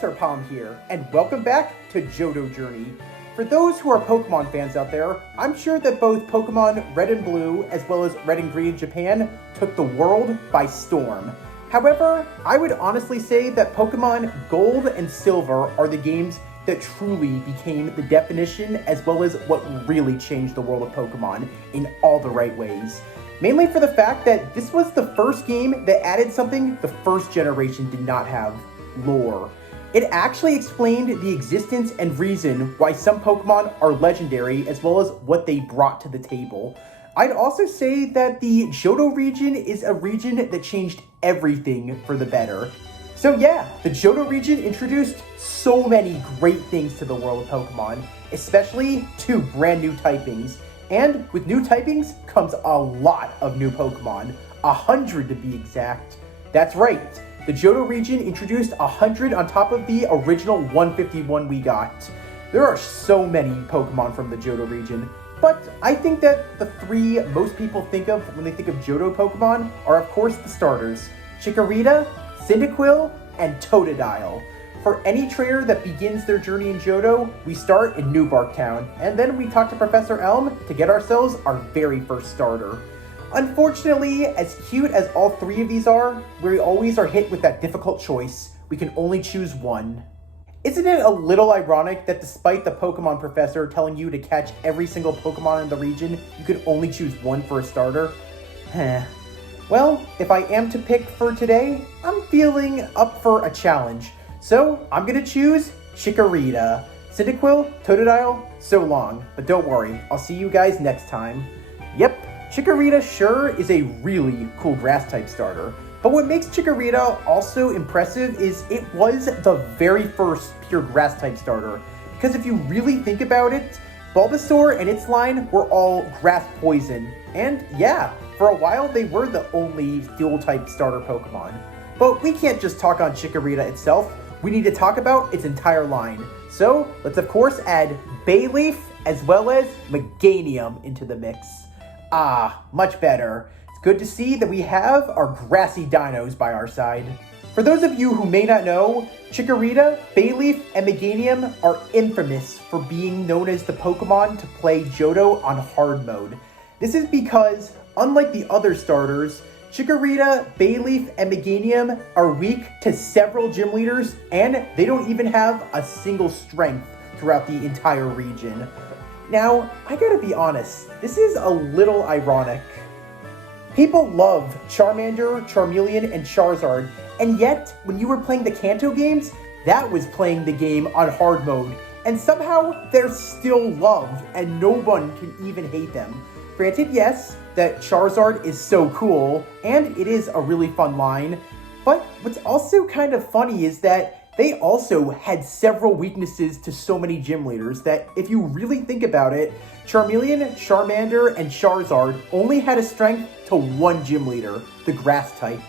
Professor Palm here, and welcome back to Johto Journey. For those who are Pokemon fans out there, I'm sure that both Pokemon Red and Blue, as well as Red and Green in Japan, took the world by storm. However, I would honestly say that Pokemon Gold and Silver are the games that truly became the definition, as well as what really changed the world of Pokemon in all the right ways. Mainly for the fact that this was the first game that added something the first generation did not have: lore. It actually explained the existence and reason why some Pokemon are legendary, as well as what they brought to the table. I'd also say that the Johto region is a region that changed everything for the better. So yeah, the Johto region introduced so many great things to the world of Pokemon, especially 2 brand new typings. And with new typings comes a lot of new Pokemon, 100 to be exact. That's right, the Johto region introduced 100 on top of the original 151 we got. There are so many Pokemon from the Johto region, but I think that the 3 most people think of when they think of Johto Pokemon are of course the starters: Chikorita, Cyndaquil, and Totodile. For any trainer that begins their journey in Johto, we start in New Bark Town, and then we talk to Professor Elm to get ourselves our very first starter. Unfortunately, as cute as all 3 of these are, we always are hit with that difficult choice. We can only choose one. Isn't it a little ironic that despite the Pokemon professor telling you to catch every single Pokemon in the region, you could only choose one for a starter? Well, if I am to pick for today, I'm feeling up for a challenge. So, I'm gonna choose Chikorita. Cyndaquil, Totodile, so long. But don't worry, I'll see you guys next time. Yep, Chikorita sure is a really cool grass-type starter. But what makes Chikorita also impressive is it was the very first pure grass-type starter. Because if you really think about it, Bulbasaur and its line were all grass poison. And yeah, for a while they were the only fuel-type starter Pokemon. But we can't just talk on Chikorita itself. We need to talk about its entire line. So, let's of course add Bayleef as well as Meganium into the mix. Ah, much better. It's good to see that we have our grassy dinos by our side. For those of you who may not know, Chikorita, Bayleef, and Meganium are infamous for being known as the Pokemon to play Johto on hard mode. This is because, unlike the other starters, Chikorita, Bayleef, and Meganium are weak to several gym leaders, and they don't even have a single strength throughout the entire region. Now, I gotta be honest, this is a little ironic. People love Charmander, Charmeleon, and Charizard, and yet, when you were playing the Kanto games, that was playing the game on hard mode, and somehow they're still loved, and no one can even hate them. Granted, yes, that Charizard is so cool, and it is a really fun line, but what's also kind of funny is that they also had several weaknesses to so many gym leaders that, if you really think about it, Charmeleon, Charmander, and Charizard only had a strength to one gym leader, the grass type.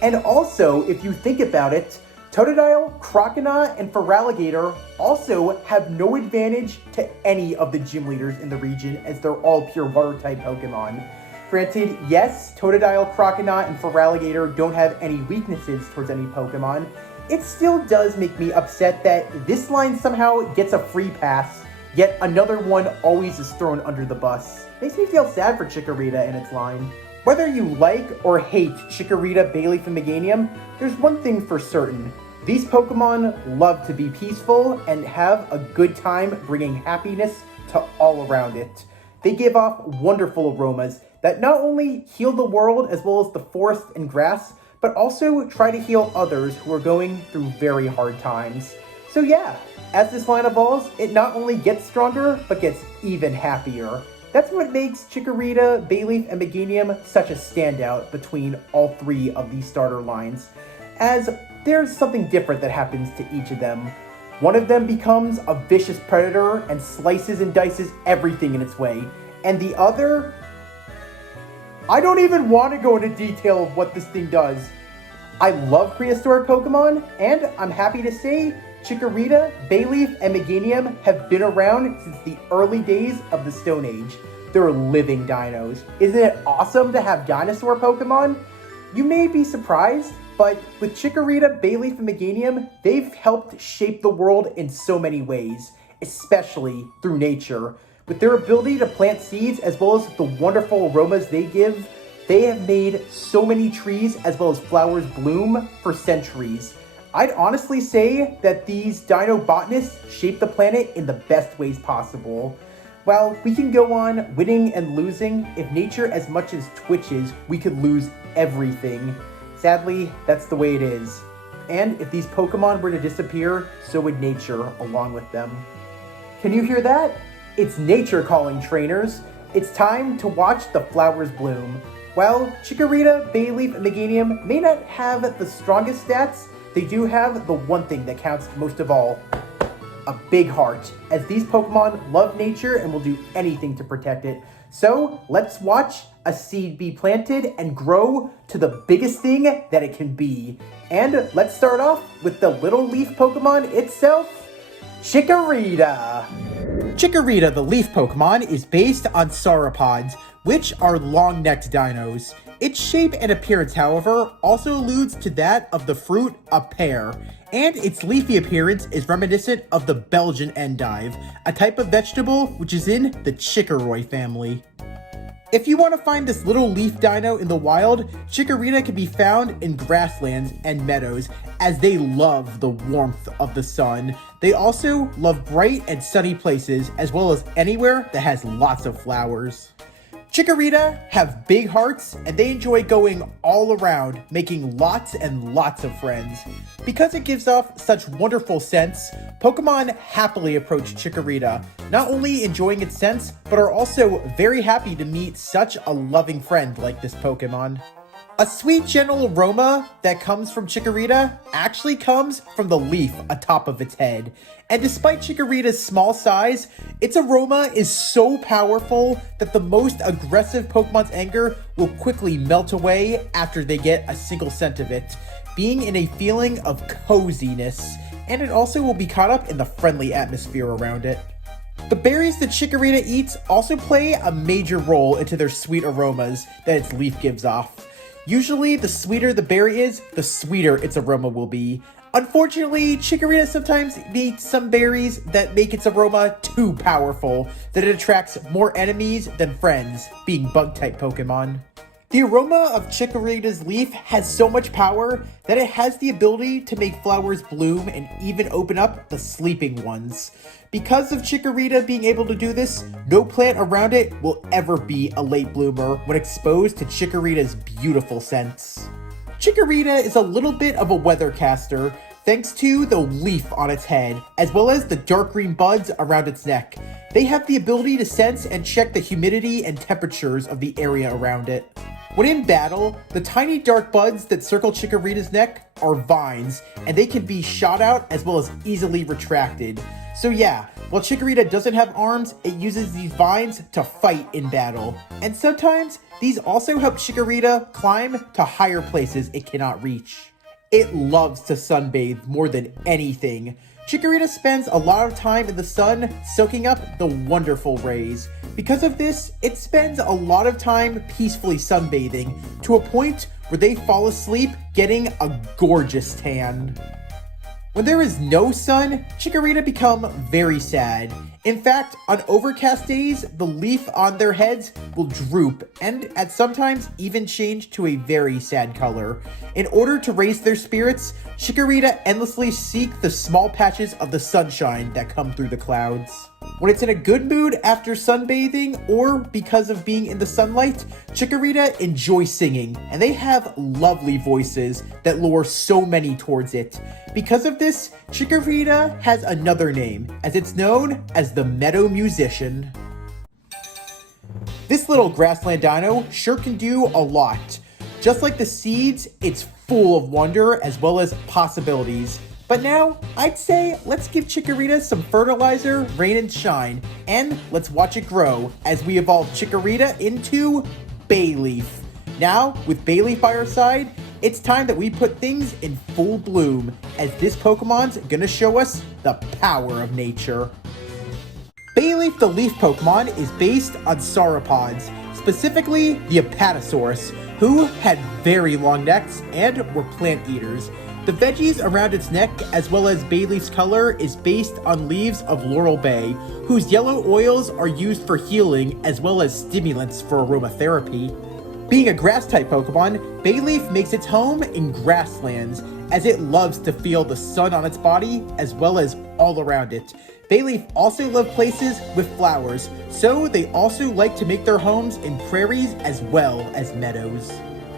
And also, if you think about it, Totodile, Croconaw, and Feraligatr also have no advantage to any of the gym leaders in the region, as they're all pure water-type Pokemon. Granted, yes, Totodile, Croconaw, and Feraligatr don't have any weaknesses towards any Pokemon. It still does make me upset that this line somehow gets a free pass, yet another one always is thrown under the bus. Makes me feel sad for Chikorita and its line. Whether you like or hate Chikorita, Bayleef, and Meganium, there's one thing for certain. These Pokemon love to be peaceful and have a good time bringing happiness to all around it. They give off wonderful aromas that not only heal the world as well as the forest and grass, but also try to heal others who are going through very hard times. So yeah, as this line evolves, it not only gets stronger, but gets even happier. That's what makes Chikorita, Bayleef, and Meganium such a standout between all 3 of these starter lines, as there's something different that happens to each of them. One of them becomes a vicious predator and slices and dices everything in its way, and the other, I don't even want to go into detail of what this thing does. I love prehistoric Pokemon, and I'm happy to say Chikorita, Bayleef, and Meganium have been around since the early days of the Stone Age. They're living dinos. Isn't it awesome to have dinosaur Pokemon? You may be surprised, But with Chikorita, Bayleef, and Meganium, they've helped shape the world in so many ways, especially through nature. With their ability to plant seeds as well as the wonderful aromas they give, they have made so many trees as well as flowers bloom for centuries. I'd honestly say that these dino botanists shape the planet in the best ways possible. While we can go on winning and losing, if nature as much as twitches, we could lose everything. Sadly, that's the way it is. And if these Pokemon were to disappear, so would nature along with them. Can you hear that? It's nature calling, trainers. It's time to watch the flowers bloom. While Chikorita, Bayleef, and Meganium may not have the strongest stats, they do have the one thing that counts most of all, a big heart, as these Pokemon love nature and will do anything to protect it. So let's watch a seed be planted and grow to the biggest thing that it can be. And let's start off with the little leaf Pokemon itself, Chikorita. Chikorita, the leaf Pokemon, is based on sauropods, which are long-necked dinos. Its shape and appearance, however, also alludes to that of the fruit, a pear, and its leafy appearance is reminiscent of the Belgian endive, a type of vegetable which is in the Chikoroi family. If you want to find this little leaf dino in the wild, Chikorita can be found in grasslands and meadows, as they love the warmth of the sun. They also love bright and sunny places, as well as anywhere that has lots of flowers. Chikorita have big hearts, and they enjoy going all around, making lots and lots of friends. Because it gives off such wonderful scents, Pokemon happily approach Chikorita, not only enjoying its scents, but are also very happy to meet such a loving friend like this Pokemon. A sweet, gentle aroma that comes from Chikorita actually comes from the leaf atop of its head. And despite Chikorita's small size, its aroma is so powerful that the most aggressive Pokemon's anger will quickly melt away after they get a single scent of it, being in a feeling of coziness, and it also will be caught up in the friendly atmosphere around it. The berries that Chikorita eats also play a major role into their sweet aromas that its leaf gives off. Usually, the sweeter the berry is, the sweeter its aroma will be. Unfortunately, Chikorita sometimes eats some berries that make its aroma too powerful, that it attracts more enemies than friends, being bug-type Pokemon. The aroma of Chikorita's leaf has so much power that it has the ability to make flowers bloom and even open up the sleeping ones. Because of Chikorita being able to do this, no plant around it will ever be a late bloomer when exposed to Chikorita's beautiful scents. Chikorita is a little bit of a weathercaster thanks to the leaf on its head, as well as the dark green buds around its neck. They have the ability to sense and check the humidity and temperatures of the area around it. When in battle, the tiny dark buds that circle Chikorita's neck are vines, and they can be shot out as well as easily retracted. So yeah, while Chikorita doesn't have arms, it uses these vines to fight in battle. And sometimes, these also help Chikorita climb to higher places it cannot reach. It loves to sunbathe more than anything. Chikorita spends a lot of time in the sun soaking up the wonderful rays. Because of this, it spends a lot of time peacefully sunbathing to a point where they fall asleep getting a gorgeous tan. When there is no sun, Chikorita become very sad. In fact, on overcast days, the leaf on their heads will droop and at sometimes even change to a very sad color. In order to raise their spirits, Chikorita endlessly seek the small patches of the sunshine that come through the clouds. When it's in a good mood after sunbathing or because of being in the sunlight, Chikorita enjoys singing, and they have lovely voices that lure so many towards it. Because of this, Chikorita has another name, as it's known as the Meadow Musician. This little grassland dino sure can do a lot. Just like the seeds, it's full of wonder as well as possibilities. But now, I'd say let's give Chikorita some fertilizer, rain, and shine, and let's watch it grow as we evolve Chikorita into Bayleef. Now, with Bayleef by our side, it's time that we put things in full bloom, as this Pokemon's gonna show us the power of nature. Bayleef the leaf Pokemon is based on sauropods, specifically the Apatosaurus, who had very long necks and were plant eaters. The veggies around its neck, as well as Bayleef's color, is based on leaves of Laurel Bay, whose yellow oils are used for healing as well as stimulants for aromatherapy. Being a grass-type Pokemon, Bayleef makes its home in grasslands, as it loves to feel the sun on its body as well as all around it. Bayleef also love places with flowers, so they also like to make their homes in prairies as well as meadows.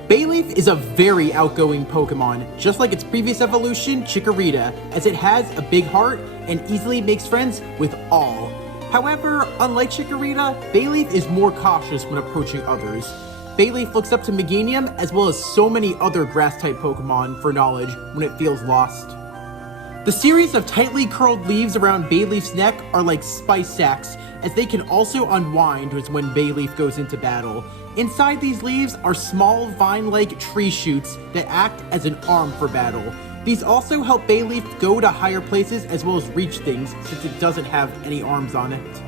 Bayleef is a very outgoing Pokemon, just like its previous evolution, Chikorita, as it has a big heart and easily makes friends with all. However, unlike Chikorita, Bayleef is more cautious when approaching others. Bayleef looks up to Meganium as well as so many other grass-type Pokemon for knowledge when it feels lost. The series of tightly curled leaves around Bayleef's neck are like spice sacks, as they can also unwind when Bayleef goes into battle. Inside these leaves are small vine-like tree shoots that act as an arm for battle. These also help Bayleef go to higher places as well as reach things, since it doesn't have any arms on it.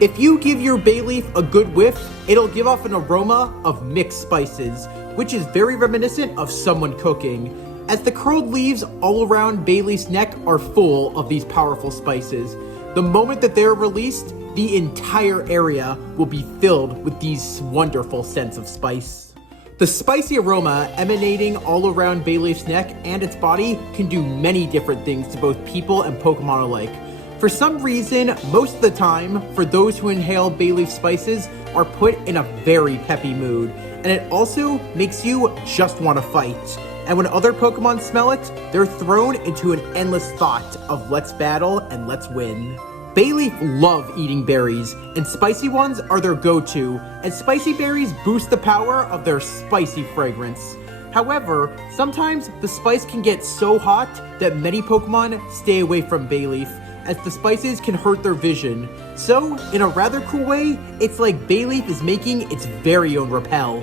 If you give your Bayleef a good whiff, it'll give off an aroma of mixed spices, which is very reminiscent of someone cooking, as the curled leaves all around Bayleef's neck are full of these powerful spices. The moment that they're released, the entire area will be filled with these wonderful scents of spice. The spicy aroma emanating all around Bayleef's neck and its body can do many different things to both people and Pokemon alike. For some reason, most of the time, for those who inhale Bayleef spices are put in a very peppy mood, and it also makes you just want to fight. And when other Pokemon smell it, they're thrown into an endless thought of let's battle and let's win. Bayleef love eating berries, and spicy ones are their go-to, and spicy berries boost the power of their spicy fragrance. However, sometimes the spice can get so hot that many Pokemon stay away from Bayleef, as the spices can hurt their vision. So, in a rather cool way, it's like Bayleef is making its very own repel.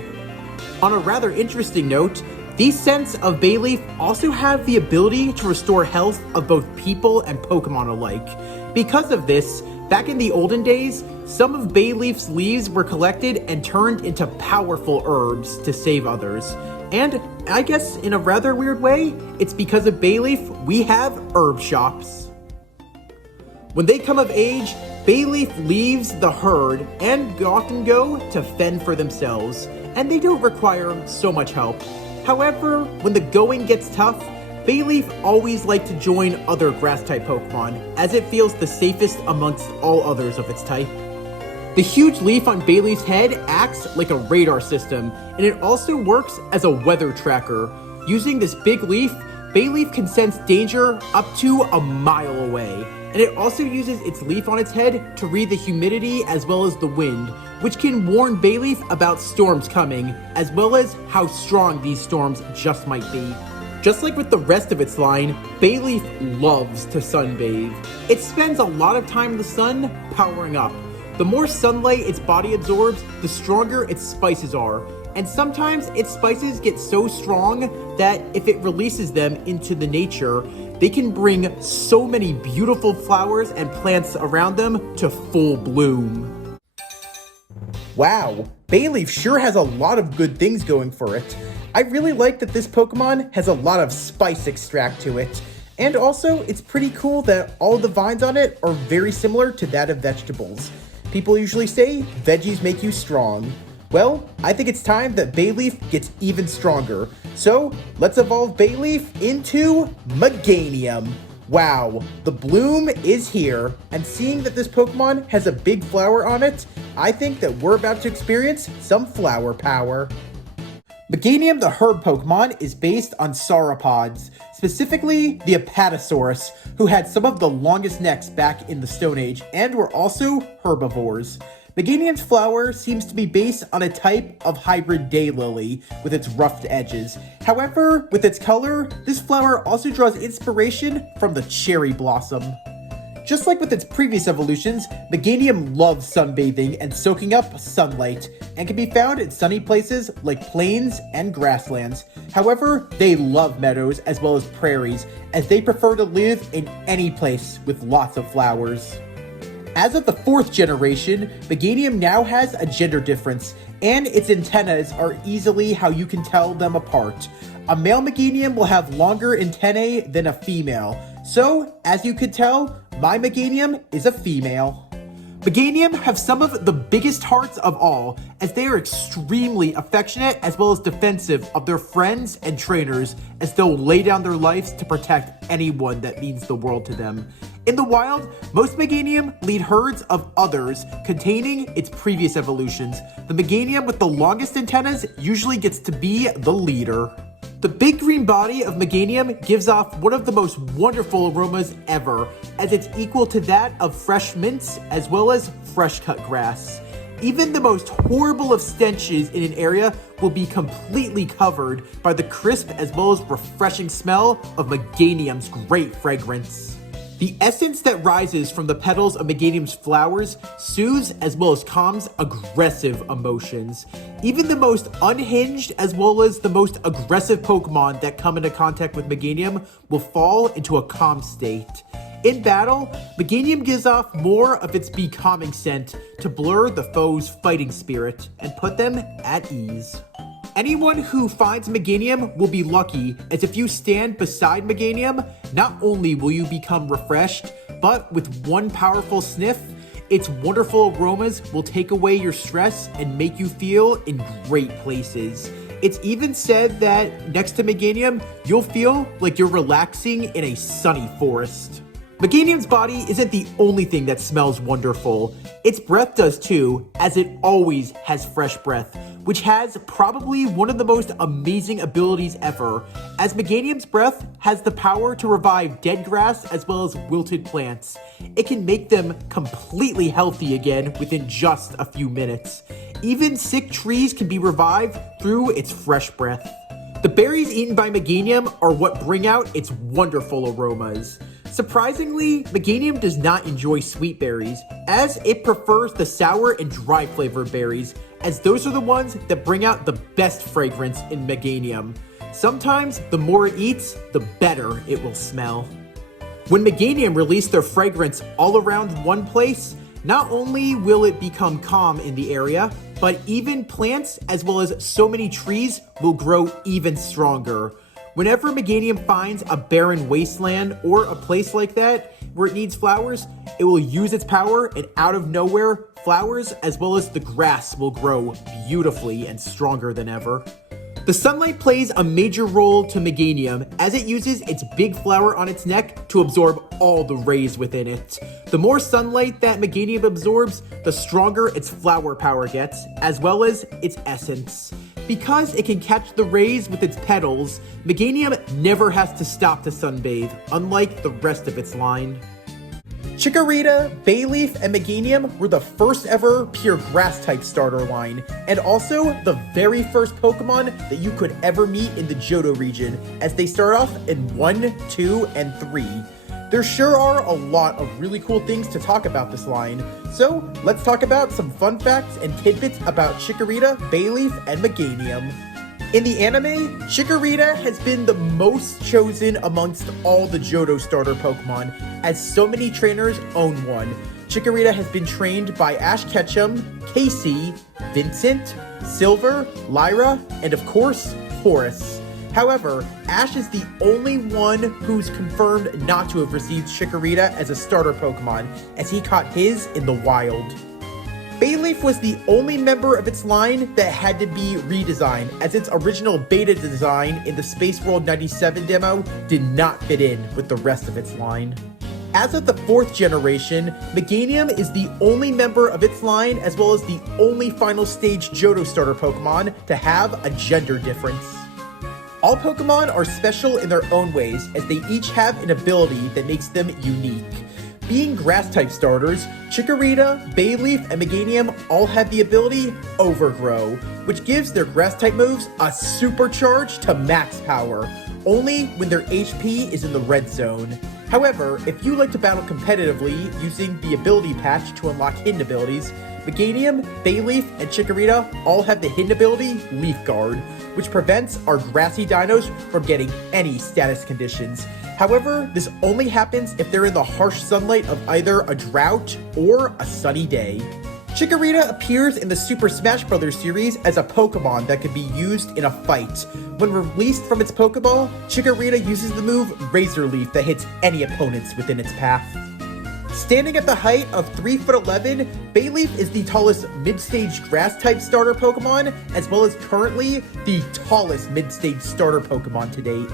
On a rather interesting note, these scents of Bayleef also have the ability to restore health of both people and Pokemon alike. Because of this, back in the olden days, some of Bayleef's leaves were collected and turned into powerful herbs to save others. And I guess in a rather weird way, it's because of Bayleef we have herb shops. When they come of age, Bayleef leaves the herd and often go to fend for themselves, and they don't require so much help. However, when the going gets tough, Bayleef always like to join other grass-type Pokemon, as it feels the safest amongst all others of its type. The huge leaf on Bayleef's head acts like a radar system, and it also works as a weather tracker. Using this big leaf, Bayleef can sense danger up to a mile away. And it also uses its leaf on its head to read the humidity as well as the wind, which can warn Bayleef about storms coming, as well as how strong these storms just might be. Just like with the rest of its line, Bayleef loves to sunbathe. It spends a lot of time in the sun powering up. The more sunlight its body absorbs, the stronger its spices are. And sometimes its spices get so strong that if it releases them into the nature, they can bring so many beautiful flowers and plants around them to full bloom. Wow, Bayleef sure has a lot of good things going for it. I really like that this Pokemon has a lot of spice extract to it. And also, it's pretty cool that all the vines on it are very similar to that of vegetables. People usually say, veggies make you strong. Well, I think it's time that Bayleef gets even stronger. So, let's evolve Bayleef into Meganium. Wow, the bloom is here, and seeing that this Pokemon has a big flower on it, I think that we're about to experience some flower power. Meganium, the herb Pokemon, is based on sauropods, specifically the Apatosaurus, who had some of the longest necks back in the Stone Age, and were also herbivores. Meganium's flower seems to be based on a type of hybrid daylily with its roughed edges. However, with its color, this flower also draws inspiration from the cherry blossom. Just like with its previous evolutions, Meganium loves sunbathing and soaking up sunlight, and can be found in sunny places like plains and grasslands. However, they love meadows as well as prairies, as they prefer to live in any place with lots of flowers. As of the 4th generation, Meganium now has a gender difference, and its antennas are easily how you can tell them apart. A male Meganium will have longer antennae than a female, so as you could tell, my Meganium is a female. Meganium have some of the biggest hearts of all, as they are extremely affectionate as well as defensive of their friends and trainers, as they'll lay down their lives to protect anyone that means the world to them. In the wild, most Meganium lead herds of others containing its previous evolutions. The Meganium with the longest antennas usually gets to be the leader. The big green body of Meganium gives off one of the most wonderful aromas ever, as it's equal to that of fresh mints as well as fresh cut grass. Even the most horrible of stenches in an area will be completely covered by the crisp as well as refreshing smell of Meganium's great fragrance. The essence that rises from the petals of Meganium's flowers soothes as well as calms aggressive emotions. Even the most unhinged as well as the most aggressive Pokemon that come into contact with Meganium will fall into a calm state. In battle, Meganium gives off more of its becalming scent to blur the foe's fighting spirit and put them at ease. Anyone who finds Meganium will be lucky, as if you stand beside Meganium, not only will you become refreshed, but with one powerful sniff, its wonderful aromas will take away your stress and make you feel in great places. It's even said that next to Meganium, you'll feel like you're relaxing in a sunny forest. Meganium's body isn't the only thing that smells wonderful. Its breath does too, as it always has fresh breath, which has probably one of the most amazing abilities ever, as Meganium's breath has the power to revive dead grass as well as wilted plants. It can make them completely healthy again within just a few minutes. Even sick trees can be revived through its fresh breath. The berries eaten by Meganium are what bring out its wonderful aromas. Surprisingly, Meganium does not enjoy sweet berries, as it prefers the sour and dry flavored berries, as those are the ones that bring out the best fragrance in Meganium. Sometimes, the more it eats, the better it will smell. When Meganium release their fragrance all around one place, not only will it become calm in the area, but even plants as well as so many trees will grow even stronger. Whenever Meganium finds a barren wasteland or a place like that where it needs flowers, it will use its power, and out of nowhere, flowers as well as the grass will grow beautifully and stronger than ever. The sunlight plays a major role to Meganium, as it uses its big flower on its neck to absorb all the rays within it. The more sunlight that Meganium absorbs, the stronger its flower power gets, as well as its essence. Because it can catch the rays with its petals, Meganium never has to stop to sunbathe, unlike the rest of its line. Chikorita, Bayleef, and Meganium were the first ever pure grass-type starter line, and also the very first Pokemon that you could ever meet in the Johto region, as they start off in 1, 2, and 3. There sure are a lot of really cool things to talk about this line, so let's talk about some fun facts and tidbits about Chikorita, Bayleef, and Meganium. In the anime, Chikorita has been the most chosen amongst all the Johto starter Pokemon, as so many trainers own one. Chikorita has been trained by Ash Ketchum, Casey, Vincent, Silver, Lyra, and of course, Horace. However, Ash is the only one who's confirmed not to have received Chikorita as a starter Pokemon, as he caught his in the wild. Bayleef was the only member of its line that had to be redesigned, as its original beta design in the Space World 97 demo did not fit in with the rest of its line. As of the 4th generation, Meganium is the only member of its line as well as the only final stage Johto starter Pokemon to have a gender difference. All Pokemon are special in their own ways, as they each have an ability that makes them unique. Being grass-type starters, Chikorita, Bayleef, and Meganium all have the ability Overgrow, which gives their grass-type moves a supercharge to max power, only when their HP is in the red zone. However, if you like to battle competitively using the ability patch to unlock hidden abilities, Meganium, Bayleef, and Chikorita all have the hidden ability Leaf Guard, which prevents our grassy dinos from getting any status conditions. However, this only happens if they're in the harsh sunlight of either a drought or a sunny day. Chikorita appears in the Super Smash Bros. Series as a Pokemon that can be used in a fight. When released from its Pokeball, Chikorita uses the move Razor Leaf that hits any opponents within its path. Standing at the height of 3'11", Bayleef is the tallest mid-stage Grass-type starter Pokemon, as well as currently the tallest mid-stage starter Pokemon to date.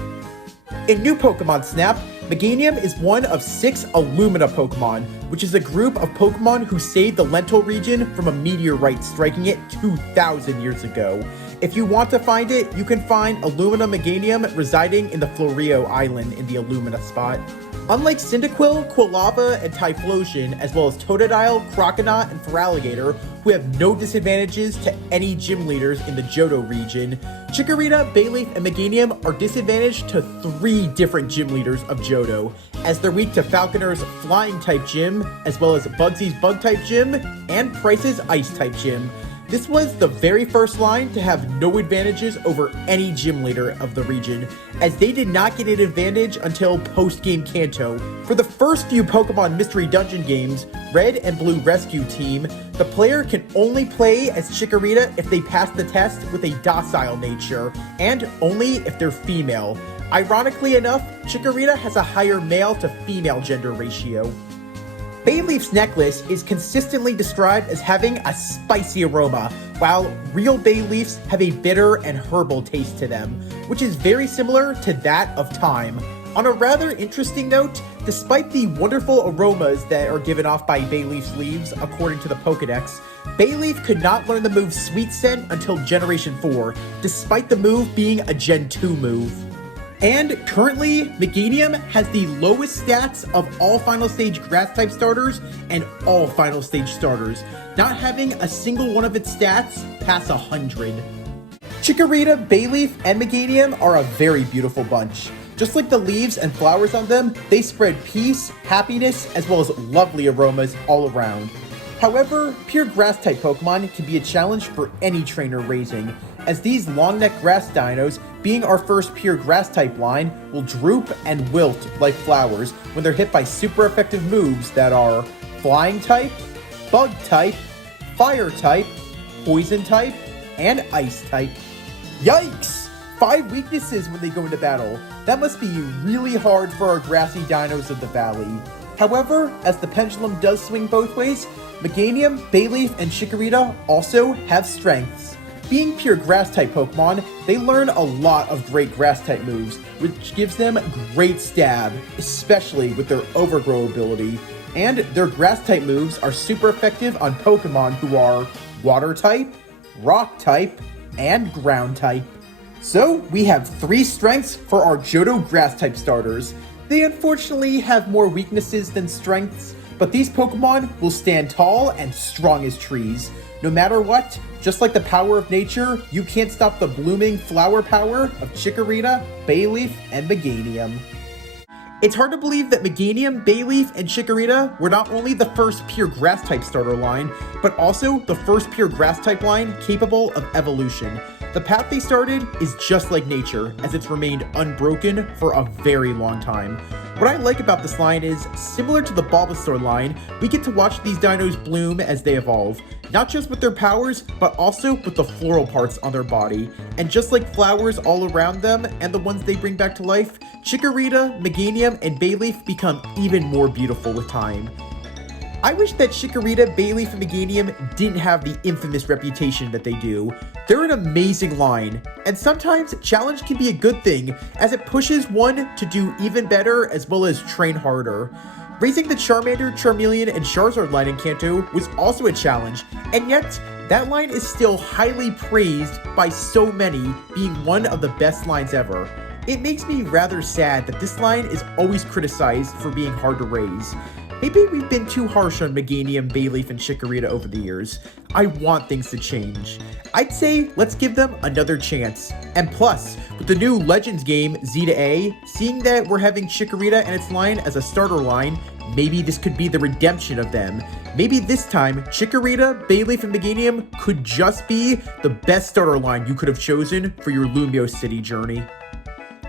In New Pokemon Snap, Meganium is one of 6 Illumina Pokemon, which is a group of Pokemon who saved the Lental region from a meteorite striking it 2,000 years ago. If you want to find it, you can find Illumina Meganium residing in the Florio Island in the Illumina spot. Unlike Cyndaquil, Quilava, and Typhlosion, as well as Totodile, Croconaut, and Feraligatr, who have no disadvantages to any gym leaders in the Johto region, Chikorita, Bayleef, and Meganium are disadvantaged to 3 different gym leaders of Johto, as they're weak to Falconer's Flying-type gym, as well as Bugsy's Bug-type gym, and Price's Ice-type gym. This was the very first line to have no advantages over any gym leader of the region, as they did not get an advantage until post-game Kanto. For the first few Pokemon Mystery Dungeon games, Red and Blue Rescue Team, the player can only play as Chikorita if they pass the test with a docile nature, and only if they're female. Ironically enough, Chikorita has a higher male to female gender ratio. Bayleef's necklace is consistently described as having a spicy aroma, while real Bayleefs have a bitter and herbal taste to them, which is very similar to that of thyme. On a rather interesting note, despite the wonderful aromas that are given off by Bayleef's leaves according to the Pokedex, Bayleef could not learn the move Sweet Scent until Generation 4, despite the move being a Gen 2 move. And currently, Meganium has the lowest stats of all Final Stage Grass-type starters and all Final Stage starters, not having a single one of its stats pass 100. Chikorita, Bayleef, and Meganium are a very beautiful bunch. Just like the leaves and flowers on them, they spread peace, happiness, as well as lovely aromas all around. However, pure Grass-type Pokemon can be a challenge for any trainer raising, as these long-neck grass dinos, being our first pure Grass-type line, will droop and wilt like flowers when they're hit by super effective moves that are Flying-type, Bug-type, Fire-type, Poison-type, and Ice-type. Yikes! 5 weaknesses when they go into battle. That must be really hard for our grassy dinos of the valley. However, as the pendulum does swing both ways, Meganium, Bayleef, and Chikorita also have strengths. Being pure Grass-type Pokemon, they learn a lot of great Grass-type moves, which gives them great stab, especially with their Overgrow ability. And their Grass-type moves are super effective on Pokemon who are Water-type, Rock-type, and Ground-type. So, we have 3 strengths for our Johto Grass-type starters. They unfortunately have more weaknesses than strengths, but these Pokemon will stand tall and strong as trees. No matter what, just like the power of nature, you can't stop the blooming flower power of Chikorita, Bayleef, and Meganium. It's hard to believe that Meganium, Bayleef, and Chikorita were not only the first pure Grass-type starter line, but also the first pure Grass-type line capable of evolution. The path they started is just like nature, as it's remained unbroken for a very long time. What I like about this line is, similar to the Bulbasaur line, we get to watch these dinos bloom as they evolve, not just with their powers, but also with the floral parts on their body. And just like flowers all around them and the ones they bring back to life, Chikorita, Meganium, and Bayleef become even more beautiful with time. I wish that Chikorita, Bayleef, and Meganium didn't have the infamous reputation that they do. They're an amazing line, and sometimes challenge can be a good thing, as it pushes one to do even better as well as train harder. Raising the Charmander, Charmeleon, and Charizard line in Kanto was also a challenge, and yet that line is still highly praised by so many, being one of the best lines ever. It makes me rather sad that this line is always criticized for being hard to raise. Maybe we've been too harsh on Meganium, Bayleef, and Chikorita over the years. I want things to change. I'd say let's give them another chance. And plus, with the new Legends game, Z to A, seeing that we're having Chikorita and its line as a starter line, maybe this could be the redemption of them. Maybe this time, Chikorita, Bayleef, and Meganium could just be the best starter line you could have chosen for your Lumiose City journey.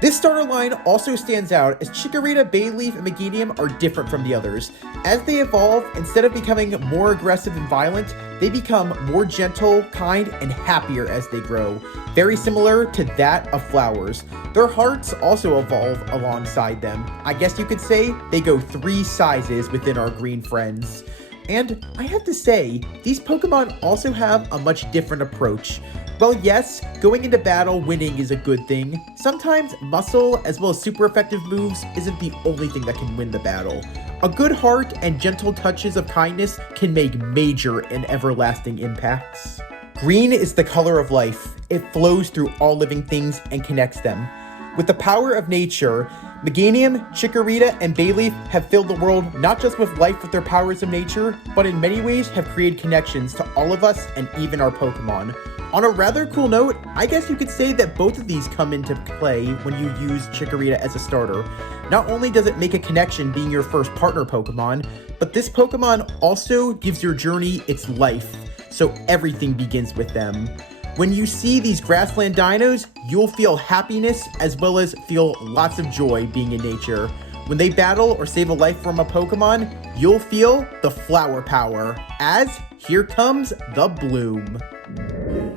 This starter line also stands out as Chikorita, Bayleef, and Meganium are different from the others. As they evolve, instead of becoming more aggressive and violent, they become more gentle, kind, and happier as they grow. Very similar to that of flowers. Their hearts also evolve alongside them. I guess you could say they go 3 sizes within our green friends. And I have to say, these Pokemon also have a much different approach. Well, yes, going into battle winning is a good thing. Sometimes muscle as well as super effective moves isn't the only thing that can win the battle. A good heart and gentle touches of kindness can make major and everlasting impacts. Green is the color of life. It flows through all living things and connects them. With the power of nature, Meganium, Chikorita, and Bayleef have filled the world not just with life with their powers of nature, but in many ways have created connections to all of us and even our Pokemon. On a rather cool note, I guess you could say that both of these come into play when you use Chikorita as a starter. Not only does it make a connection being your first partner Pokemon, but this Pokemon also gives your journey its life, so everything begins with them. When you see these grassland dinos, you'll feel happiness as well as feel lots of joy being in nature. When they battle or save a life from a Pokemon, you'll feel the flower power, as here comes the bloom.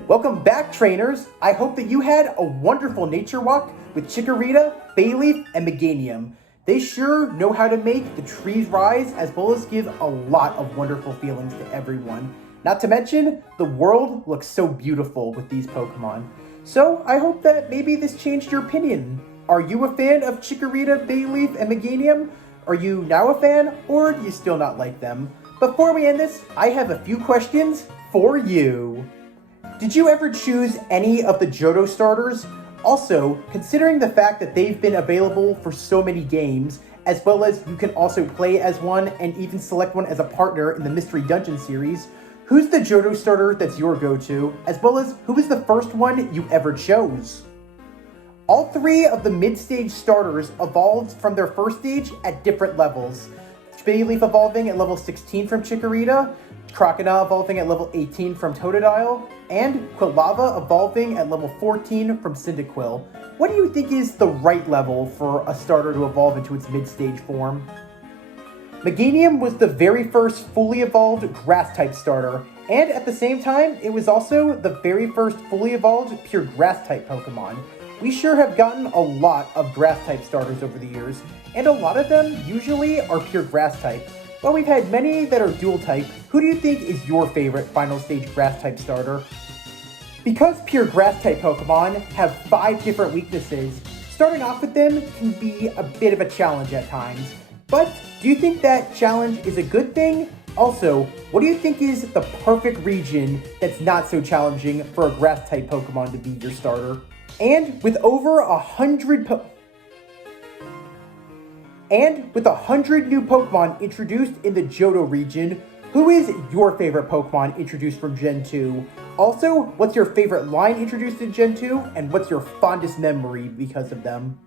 Welcome back, trainers. I hope that you had a wonderful nature walk with Chikorita, Bayleef, and Meganium. They sure know how to make the trees rise as well as give a lot of wonderful feelings to everyone. Not to mention, the world looks so beautiful with these Pokemon. So I hope that maybe this changed your opinion. Are you a fan of Chikorita, Bayleef, and Meganium? Are you now a fan, or do you still not like them? Before we end this, I have a few questions for you. Did you ever choose any of the Johto starters? Also, considering the fact that they've been available for so many games, as well as you can also play as one and even select one as a partner in the Mystery Dungeon series, who's the Johto starter that's your go-to, as well as who was the first one you ever chose? All 3 of the mid-stage starters evolved from their first stage at different levels. Bayleef evolving at level 16 from Chikorita, Croconaw evolving at level 18 from Totodile, and Quilava evolving at level 14 from Cyndaquil. What do you think is the right level for a starter to evolve into its mid-stage form? Meganium was the very first fully evolved Grass-type starter, and at the same time, it was also the very first fully evolved pure Grass-type Pokemon. We sure have gotten a lot of Grass-type starters over the years, and a lot of them usually are pure Grass-type. While we've had many that are Dual-type, who do you think is your favorite final stage Grass-type starter? Because pure Grass-type Pokemon have 5 different weaknesses, starting off with them can be a bit of a challenge at times. But do you think that challenge is a good thing? Also, what do you think is the perfect region that's not so challenging for a Grass-type Pokemon to be your starter? And with over 100 new Pokemon introduced in the Johto region, who is your favorite Pokemon introduced from Gen 2? Also, what's your favorite line introduced in Gen 2, and what's your fondest memory because of them?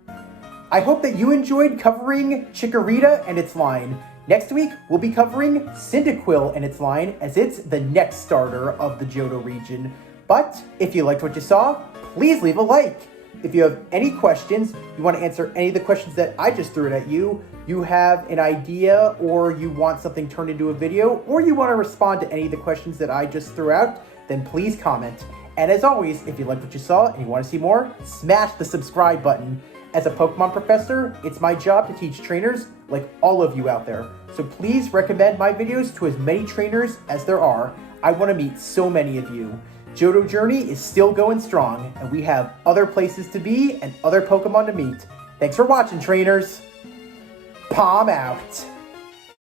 I hope that you enjoyed covering Chikorita and its line. Next week, we'll be covering Cyndaquil and its line, as it's the next starter of the Johto region. But if you liked what you saw, please leave a like. If you have any questions, you want to answer any of the questions that I just threw at you, you have an idea, or you want something turned into a video, or you want to respond to any of the questions that I just threw out, then please comment. And as always, if you liked what you saw and you want to see more, smash the subscribe button. As a Pokemon professor, it's my job to teach trainers like all of you out there. So please recommend my videos to as many trainers as there are. I want to meet so many of you. Johto Journey is still going strong, and we have other places to be and other Pokemon to meet. Thanks for watching, trainers. Palm out.